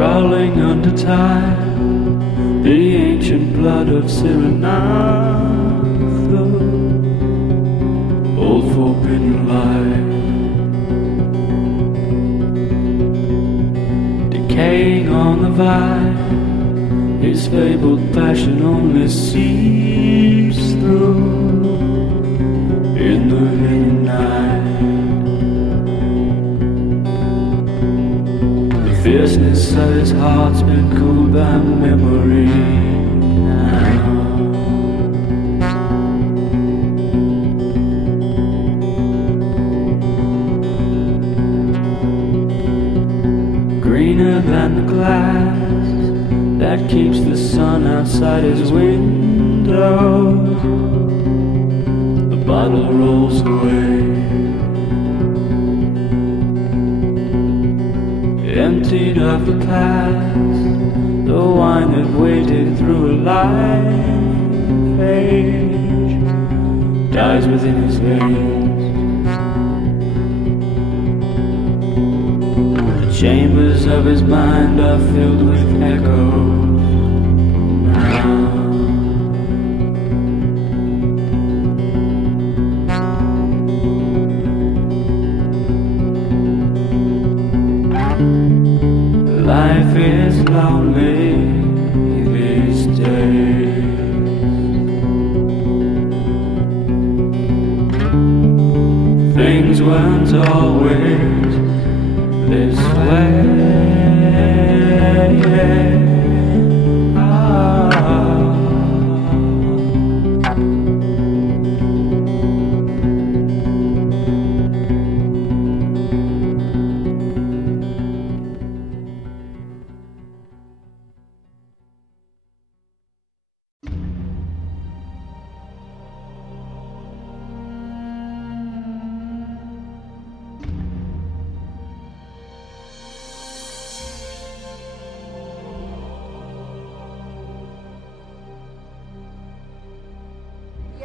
crawling under tide, the ancient blood of Cyrenaica, old forbidden life, decaying on the vine, his fabled passion only seeps through in the hidden night. The fierceness of his heart's been cooled by memory now. Greener than the glass that keeps the sun outside his window, the bottle rolls away, emptied of the past, the wine that waited through a life age dies within his veins. The chambers of his mind are filled with echoes now. Life is lonely these days. Things weren't always this way.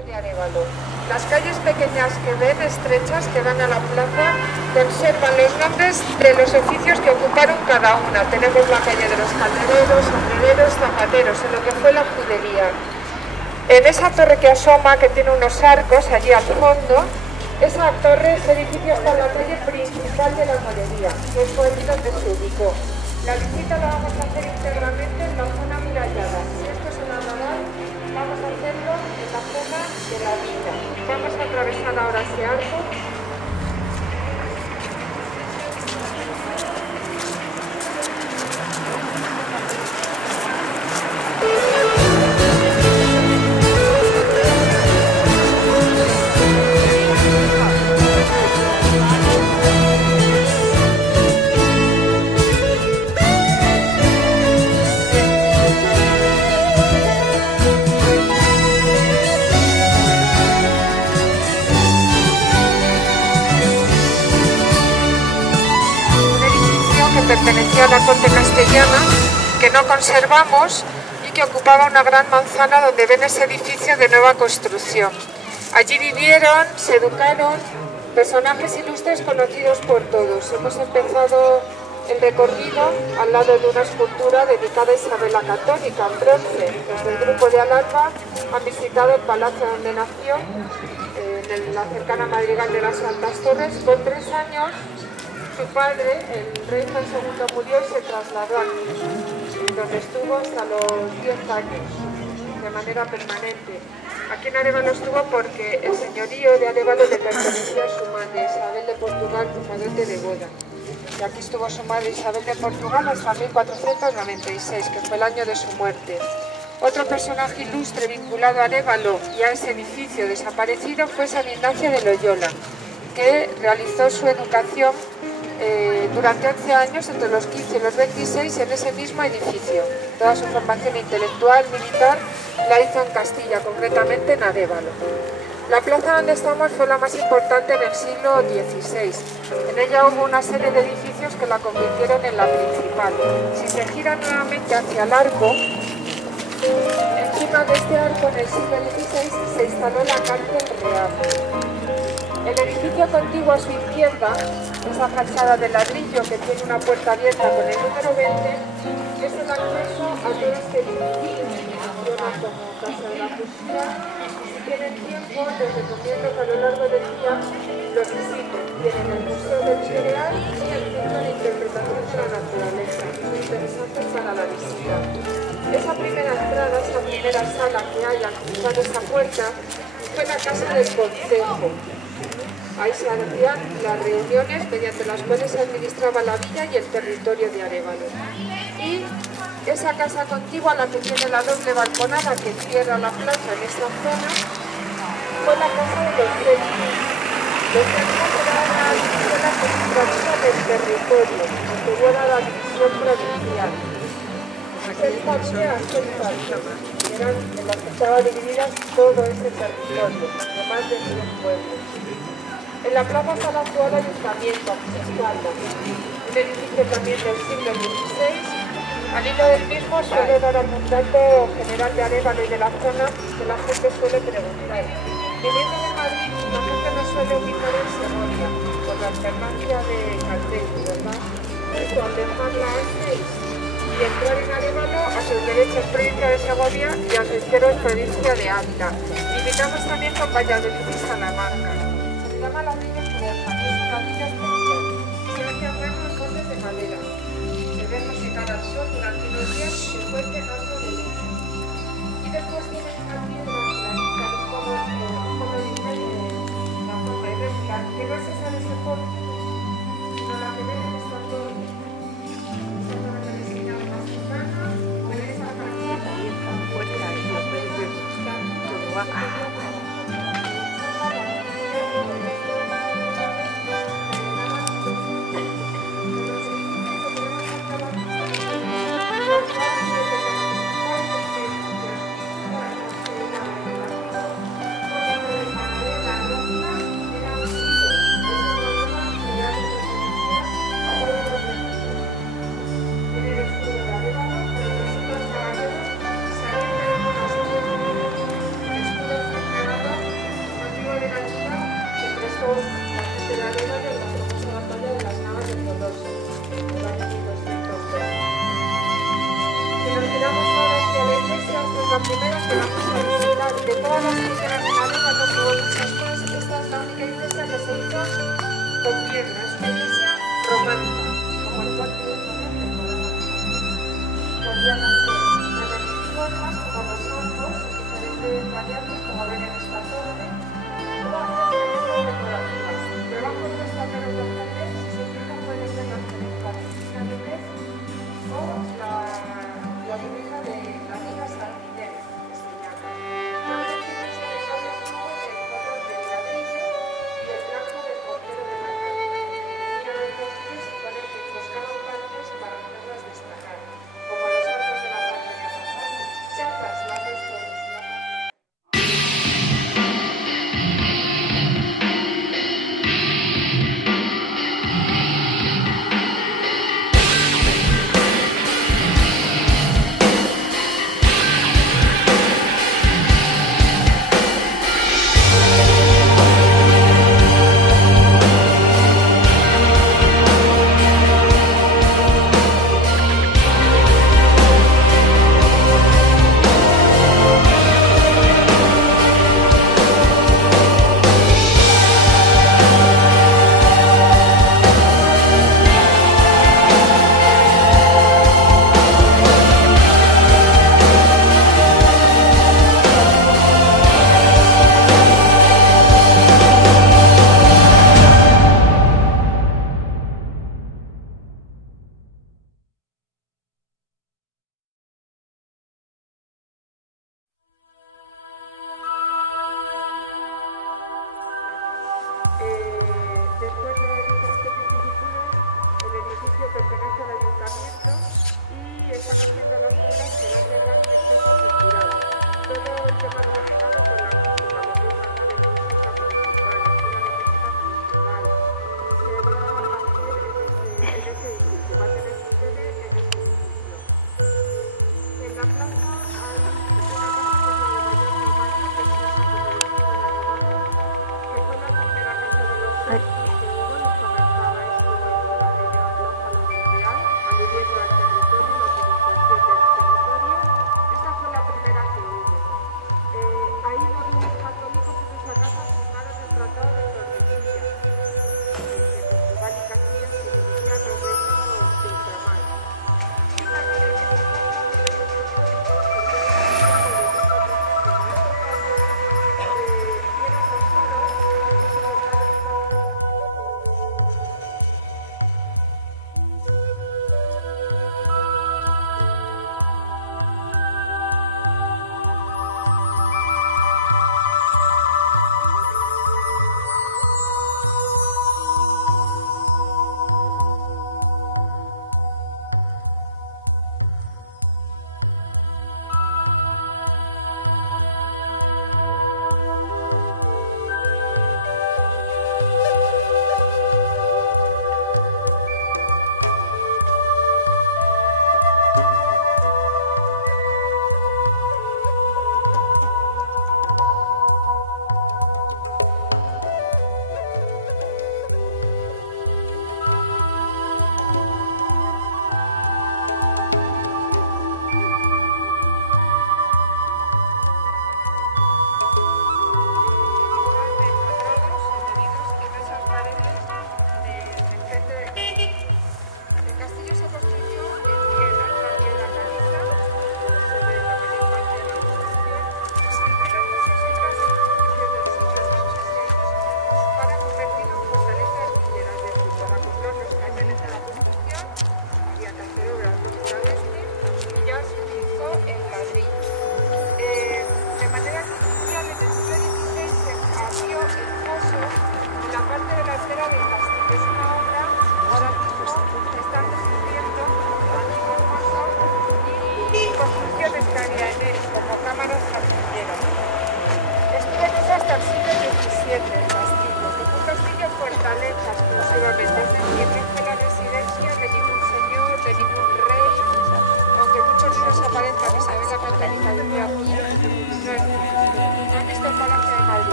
De Arévalo. Las calles pequeñas que ven, estrechas, que dan a la plaza, conservan los nombres de los oficios que ocuparon cada una. Tenemos la calle de los caldereros, sombrereros, zapateros, en lo que fue la judería. En esa torre que asoma, que tiene unos arcos allí al fondo, esa torre, ese edificio está en la calle principal de la molería, que fue allí donde se ubicó. La visita la vamos a hacer íntegramente en la zona amurallada. Si esto es una radar, vamos a hacerlo en la zona de la villa. Vamos a atravesar ahora ese arco. Pertenecía a la corte castellana, que no conservamos y que ocupaba una gran manzana donde ven ese edificio de nueva construcción. Allí vivieron, se educaron personajes ilustres conocidos por todos. Hemos empezado el recorrido al lado de una escultura dedicada a Isabel la Católica, en bronce. Desde el grupo de Alalba han visitado el palacio donde nació, en la cercana Madrigal de las Altas Torres. Con 3 años, su padre, el rey Juan II, murió y se trasladó aquí, donde estuvo hasta los 10 años, de manera permanente. Aquí en Arévalo estuvo porque el señorío de Arévalo le pertenecía a su madre, Isabel de Portugal, primadete de boda. Y aquí estuvo su madre Isabel de Portugal hasta 1496, que fue el año de su muerte. Otro personaje ilustre vinculado a Arévalo y a ese edificio desaparecido fue San Ignacio de Loyola, que realizó su educación durante 11 años, entre los 15 y los 26, en ese mismo edificio. Toda su formación intelectual, militar, la hizo en Castilla, concretamente en Arévalo. La plaza donde estamos fue la más importante en el siglo XVI. En ella hubo una serie de edificios que la convirtieron en la principal. Si se gira nuevamente hacia el arco, encima de este arco, en el siglo XVI, se instaló la cárcel real. El edificio edificio contiguo a su izquierda, esa fachada de ladrillo que tiene una puerta abierta con el número 20, es el acceso a todo este edificio. Funciona como Casa de la Cultura. Si tienen tiempo, les recomiendo que a lo largo del día los visiten. Tienen el Museo del Cereal y el Centro de Interpretación de la Naturaleza, muy interesantes para la visita. Esa primera entrada, esa primera sala que hay al cruzar esa puerta, fue la casa del concejo. Ahí se hacían las reuniones mediante las cuales se administraba la villa y el territorio de Arévalo. Y esa casa contigua, la que tiene la doble balconada que cierra la plaza en esta zona, fue la casa de los céntimos. Los céntimos eran una división administrativa del territorio, anterior a la división provincial. Se establecía eran en las que estaba dividida todo ese territorio, de más de 100 pueblos. En la plaza Sala actual hay ayuntamiento, a sus espaldas, un edificio también del siglo XVI. Al hilo del mismo suele dar al dato general de Arévalo y de la zona que la gente suele preguntar. Viniendo de Madrid, la gente no suele ubicar en Segovia, por la alternancia de carteles, ¿verdad? Eso, al dejar la A6 y entrar en Arévalo, a su derecha es provincia de Segovia y a su izquierda es provincia de Ávila. Limitamos también con Valladolid y Salamanca. Se llama ladrillo Forja, que es un ladrillo especial. Se hace a hueco en cortes de madera. Se deja secar al sol durante unos días y se cuece en algo de leña. Y después tiene una piedra clarita, como dice la forma irregular, que no se sabe ese corte, sino la que ven en esta torre. La primera que vamos a visitar de todas las que quedan en Arévalo, que hubo muchas cosas, esta es la única iglesia que se hizo con piedra, es una iglesia románica, como el cual que podrían hacer diferentes formas, como los santos, diferentes variantes, como ven en esta torre, o hacer diferentes decorativas. Debajo de los tableros de ajedrez, si se fijan, pueden ver las tradicionales o la divisa de la Liga San Miguel, que se llama. También tiene ese detalle azul del color del ladrillo y el blanco del portero de la calle. Miran al portillo y ponen los campanares para hacerlas destacar, como los santos de la patria natal. Chapas, las dos torres.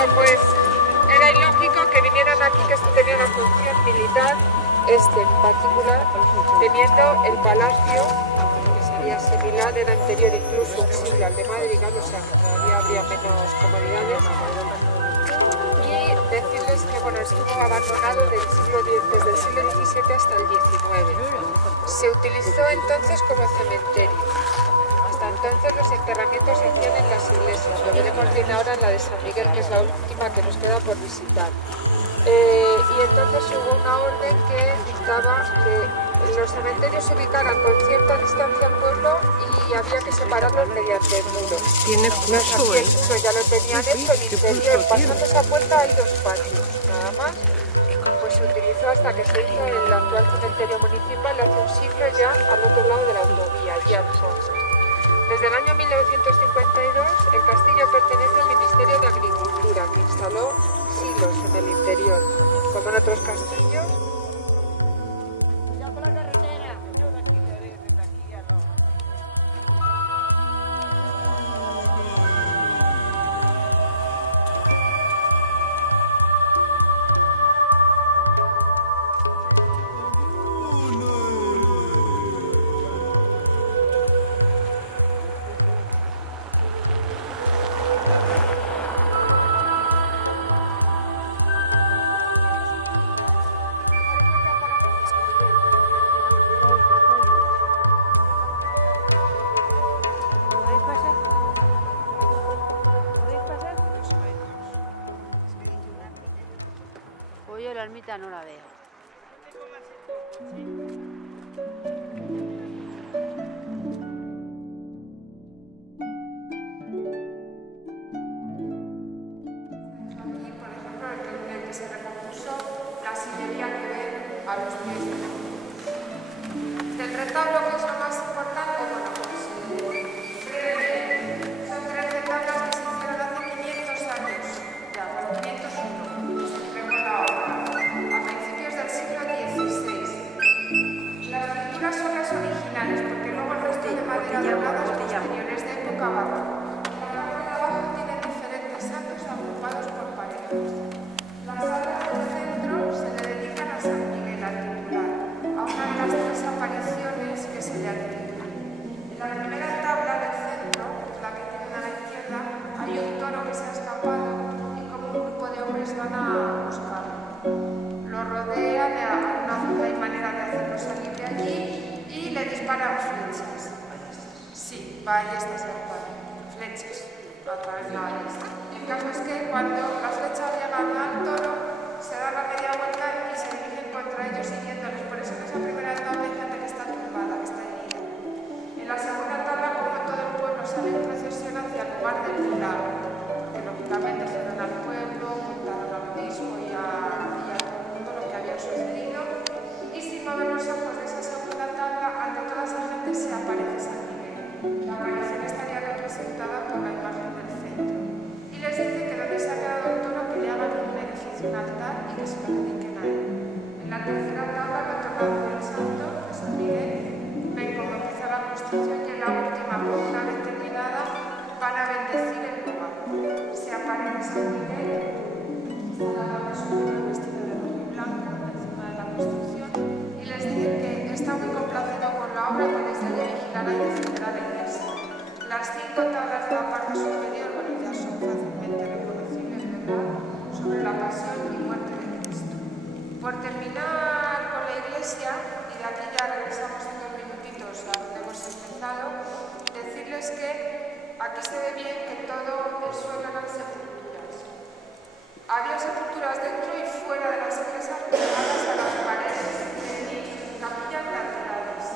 Bueno, pues era ilógico que vinieran aquí, que esto tenía una función militar, este en particular, teniendo el palacio, que sería similar, era anterior incluso un siglo al de Madrid, o sea, que todavía habría menos comodidades. Y decirles que bueno, estuvo abandonado desde el siglo XVII hasta el XIX. Se utilizó entonces como cementerio. Hasta entonces los enterramientos se hacían en las iglesias. Lo veremos bien ahora en la de San Miguel, que es la última que nos queda por visitar. Y entonces hubo una orden que dictaba que los cementerios se ubicaran con cierta distancia al pueblo y había que separarlos mediante muros. Tiene curso, ¿eh? Eso ya lo tenían hecho en interior. Pasando esa puerta hay dos patios, nada más. Pues se utilizó hasta que se hizo el actual cementerio municipal hace un siglo ya al otro lado de la autovía, allí al fondo. Desde el año 1952 el castillo pertenece al Ministerio de Agricultura, que instaló silos en el interior, como en otros castillos. Cuidado con la carretera. Pues yo la ermita no la veo. Aquí, por ejemplo, el que se recompuso la sillería que ven a los pies de la cruz. Del retablo, que es lo más importante, bueno, pues son 13 tablas que se hicieron hace 500 años, ya, bueno, 501, se entregó la obra, a principios del siglo XVI. Las pinturas son las originales, porque luego el resto de madera doblada es posteriores de época barroca. La parte de abajo tiene diferentes actos agrupados por parejas. La sala del centro se le dedica a San Miguel, al titular, a una de las 3 apariciones que se le atribuyen. En la primera tabla del centro, la que tiene a la izquierda, hay un toro que se ha escapado y como un grupo de hombres van a buscarlo. Lo rodean, no hay manera de hacerlo salir de allí y le disparan flechas. Sí, ballestas, flechas a través de la ballesta. El caso es que cuando las flechas llegan al toro, se da la media vuelta y se dirigen contra ellos siguiéndoles. Por eso en esa primera tabla hay gente que está tumbada, que está herida. En la segunda tabla, como todo el pueblo sale en procesión hacia el lugar del milagro, que lógicamente fueron al pueblo, contaron al obispo y a todo el mundo lo que había sucedido. Y si movemos los ojos de esa segunda tabla, ante toda esa gente se aparece San Miguel. La aparición estaría representada por la imagen del centro. Y les dice que donde se ha quedado el toro, que le hagan un edificio, un altar y que se lo dediquen a él. En la tercera tabla, al otro lado del santo, de San Miguel, ven cómo empieza la construcción y en la última, por una vez terminada, van a bendecir el lugar. Se aparece San Miguel, está la dama superior vestida de rojo y blanco encima de la construcción y les dice que está muy complacido con la obra y que desde allí vigilará y defenderá la iglesia. Las 5 tablas de la parte superior, bueno, ya son fácilmente reconocibles, ¿verdad?, sobre la pasión y muerte de Cristo. Por terminar con la iglesia, y de aquí ya regresamos en 2 minutitos a donde hemos empezado, decirles que aquí se ve bien que todo el suelo eran sepulturas. Había sepulturas dentro y fuera de las iglesias pegadas a las paredes de capillas laterales.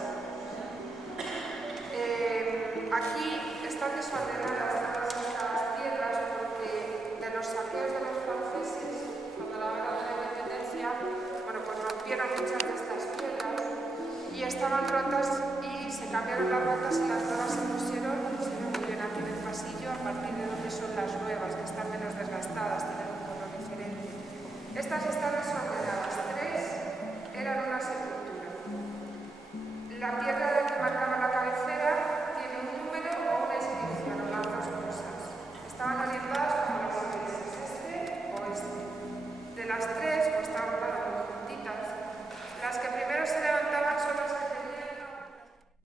Aquí están desordenadas todas estas piedras porque de los saqueos de los franceses, cuando la guerra de la independencia, bueno, pues rompieron muchas de estas piedras y estaban rotas y se cambiaron las rotas y las nuevas se pusieron, se ve muy bien aquí en el pasillo, a partir de donde son las nuevas, que están menos desgastadas.